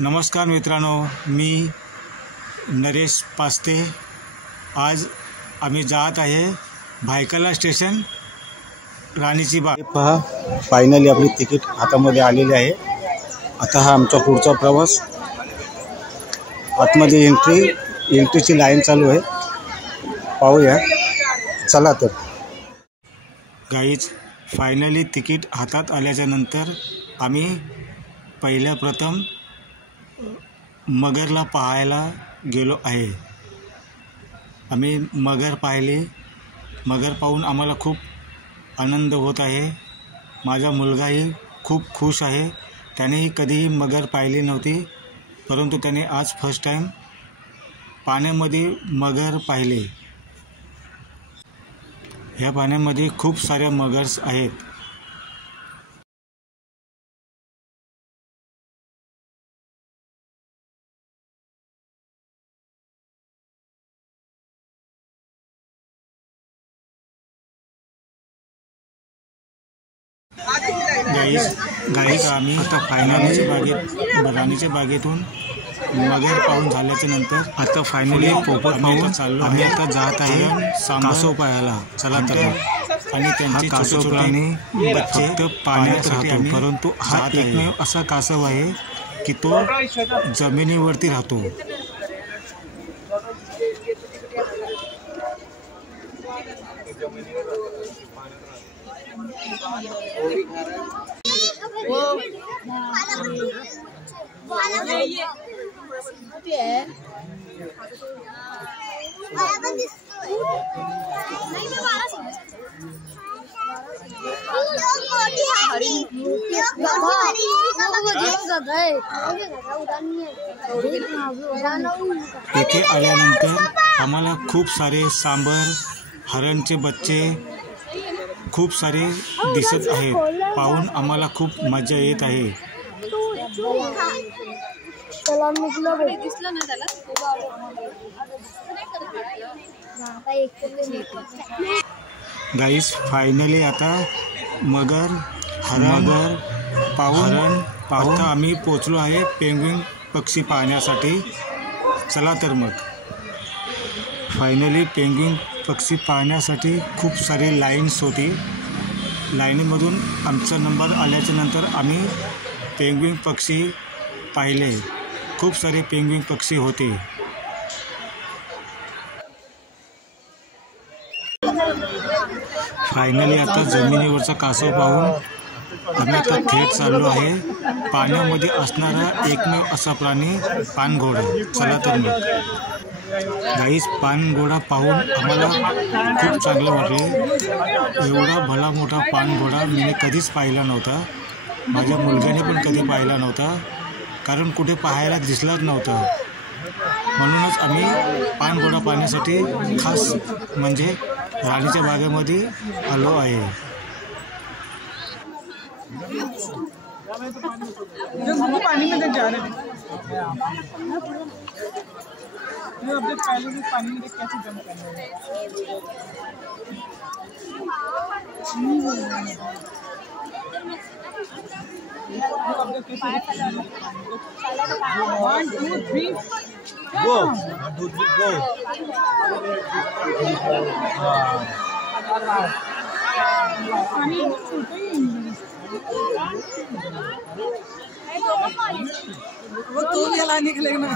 नमस्कार मित्रांनो, मी नरेश पास्ते। आज आम्ही जात आहे भायखला स्टेशन, राणीची बाग। पहा, फायनली आपली तिकीट हातामध्ये आलेली आहे। आता हा आमचा पुढचा प्रवास। आतमध्ये एंट्रीची लाईन चालू आहे, पाहूया। चला तर गाईज, फायनली तिकीट हातात आल्याच्या नंतर आम्ही पहिल्या प्रथम मगरला पाहायला गेलो आहे। आम्ही मगर पाहिले। मगर पाहून आम्हाला खूप आनंद होत आहे। माझा मुलगाही खूप खुश आहे। त्यानेही कधीही मगर पाहिली नव्हती, परंतु त्याने आज फर्स्ट टाइम पाण्यामध्ये मगर पाहिले। ह्या पाण्यामध्ये खूप साऱ्या मगर्स आहेत। गाईज आम्ही आता फायनली राणीच्या बागेतून मगर पाहून झाल्याच्या नंतर आता फायनली पोपट पाहून चाललो। आम्ही आता जात आहे कासव पाहायला। चला तर। आणि त्यांचे छोटे छोटे बच्चे पाण्यात राहतो, परंतु हा एकमेव असा कासव आहे की तो जमिनीवरती राहतो। इथे आल्यानंतर आम्हाला खूप सारे सांबर, हरणचे बच्चे खूप सारे दिसत आहेत। पाहून आम्हाला खूप मजा येत आहे। गाईस, फायनली आता मगर, हरण पाहून आम्ही पोचलो आहे पेंग्विन पक्षी पाहण्यासाठी। चला तर मग। फायनली पेंग्विन पक्षी पाहण्यासाठी खूप सारी लाईन्स होती। लाईनीमधून आमचा नंबर आल्याच्या नंतर आम्ही पेंग्विन पक्षी पाहिले। खूप सारे पेंग्विन पक्षी होते। फायनली आता जमिनीवरचा कासव पाहून आम्ही आता थेट चाललो आहे पाण्यामध्ये असणारा एकमेव असा प्राणी पाणघोडा। चला तर मग। गाईस, पाणघोडा पाहून आम्हाला खूप चांगलं वाटले। एवढा भला मोठा पाणघोडा मी कधीच पाहिला नव्हता। माझ्या मुलग्याने पण कधी पाहिला नव्हता, कारण कुठे पाहायला दिसलाच नव्हता। म्हणूनच आम्ही पाणघोडा पाहण्यासाठी खास म्हणजे राणीच्या बागेमध्ये आलो आहे। पानी में जा रहे हैं। अपने पहले भी पानी में कैसे जम करना One, two, three, go. 1, 2, 3, go. वो तो भी अला निकलेगा ना।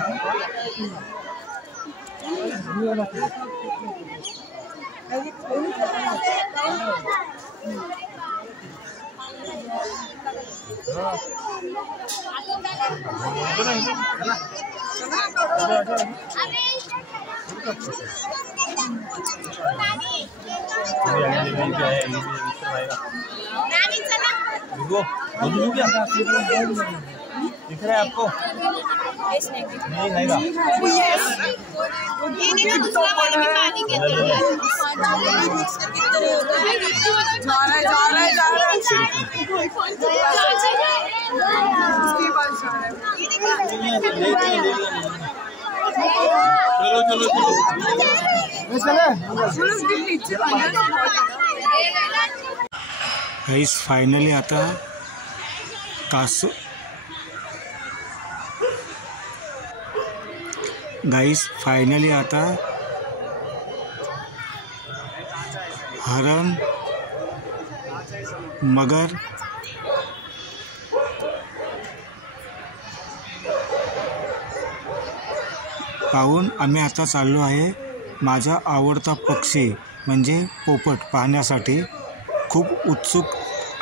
दिख रहा है आपको? नहीं खाएगा। ये देखो दूसरा वाला भी पानी के अंदर है। जा रहा गाइस, फाइनली आता गाईस फायनली आता हरण, मगर, पाहून आम्ही आता चाललो आहे माझा आवडता पक्षी म्हणजे पोपट पाहण्यासाठी. खूप उत्सुक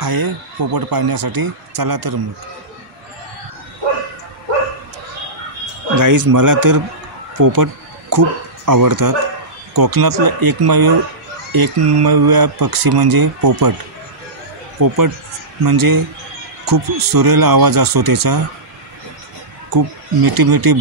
आहे पोपट पाहण्यासाठी. चला तर मग गाईज, मला तर पोपट खूप आवडतात. कोकणातला एकमेव पक्षी म्हणजे पोपट. पोपट म्हणजे खूप सुरेल आवाज असतो त्याचा. खूप मिठी बोल